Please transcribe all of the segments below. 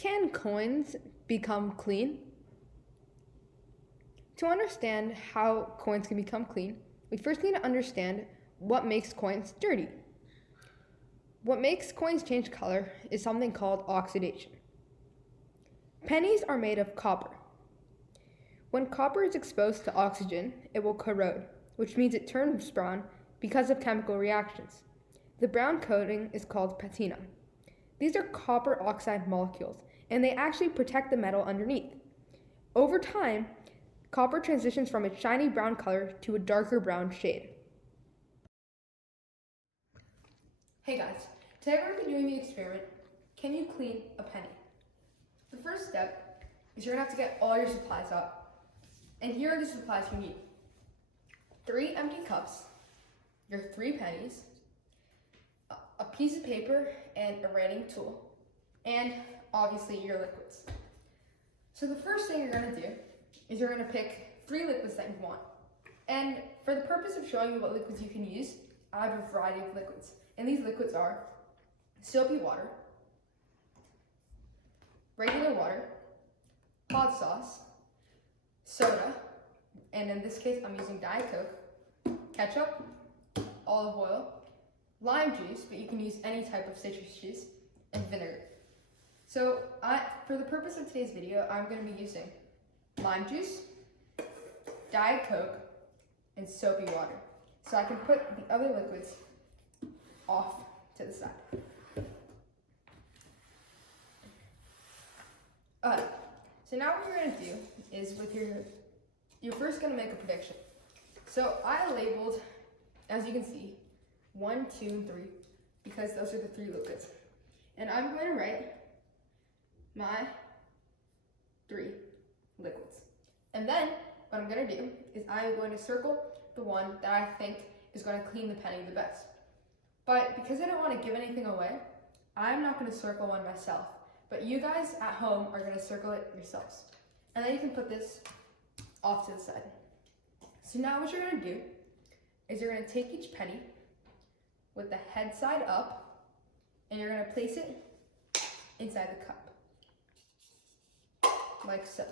Can coins become clean? To understand how coins can become clean, we first need to understand what makes coins dirty. What makes coins change color is something called oxidation. Pennies are made of copper. When copper is exposed to oxygen, it will corrode, which means it turns brown because of chemical reactions. The brown coating is called patina. These are copper oxide molecules, and they actually protect the metal underneath. Over time, copper transitions from its shiny brown color to a darker brown shade. Hey guys, today we're going to be doing the experiment, can you clean a penny? The first step is you're going to have to get all your supplies out. And here are the supplies you need. 3 empty cups, your 3 pennies, a piece of paper and a writing tool, and obviously your liquids. So the first thing you're going to do is you're going to pick 3 liquids that you want. And for the purpose of showing you what liquids you can use, I have a variety of liquids. And these liquids are soapy water, regular water, hot sauce, soda, and in this case I'm using Diet Coke, ketchup, olive oil, lime juice, but you can use any type of citrus juice, and vinegar. So for the purpose of today's video, I'm going to be using lime juice, Diet Coke, and soapy water. So I can put the other liquids off to the side. So now what you're going to do is you're first going to make a prediction. So I labeled, as you can see, 1, 2, and 3, because those are the 3 liquids. And I'm going to write my 3 liquids. And then what I'm going to do is I'm going to circle the one that I think is going to clean the penny the best. But because I don't want to give anything away, I'm not going to circle one myself. But you guys at home are going to circle it yourselves. And then you can put this off to the side. So now what you're going to do is you're going to take each penny with the head side up, and you're going to place it inside the cup, like so.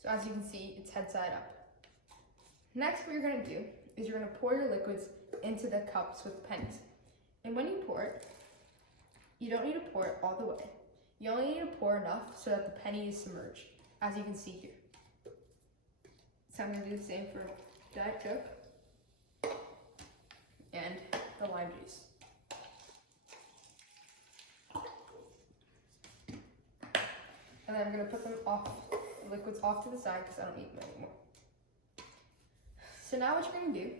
So as you can see, it's head side up. Next, what you're going to do is you're going to pour your liquids into the cups with pennies. And when you pour it, you don't need to pour it all the way. You only need to pour enough so that the penny is submerged, as you can see here. So I'm going to do the same for Diet Coke and the lime juice. And then I'm going to put the liquids off to the side because I don't need them anymore. So now what you're going to do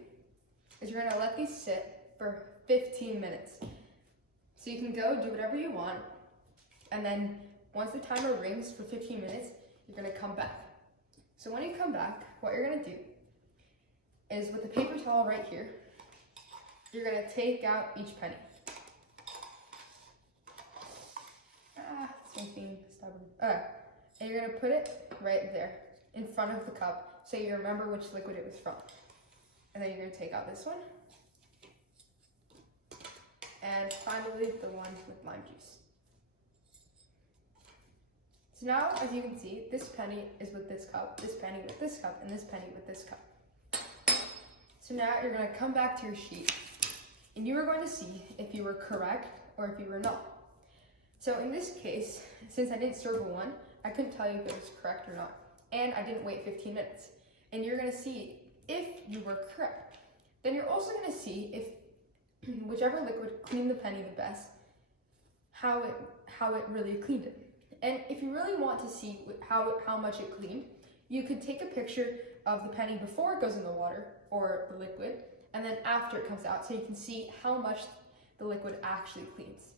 is you're going to let these sit for 15 minutes. So you can go do whatever you want, and then once the timer rings for 15 minutes, you're going to come back. So when you come back, what you're going to do is with the paper towel right here, you're going to take out each penny. This one's being stubborn. Alright, and you're going to put it right there in front of the cup so you remember which liquid it was from. And then you're going to take out this one. And finally, the one with lime juice. So now, as you can see, this penny is with this cup, this penny with this cup, and this penny with this cup. So now you're going to come back to your sheet, and you are going to see if you were correct or if you were not. So in this case, since I didn't circle one, I couldn't tell you if it was correct or not. And I didn't wait 15 minutes. And you're going to see if you were correct. Then you're also going to see if whichever liquid cleaned the penny the best, how it really cleaned it. And if you really want to see how much it cleaned, you could take a picture of the penny before it goes in the water or the liquid, and then after it comes out, so you can see how much the liquid actually cleans.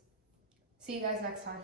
See you guys next time.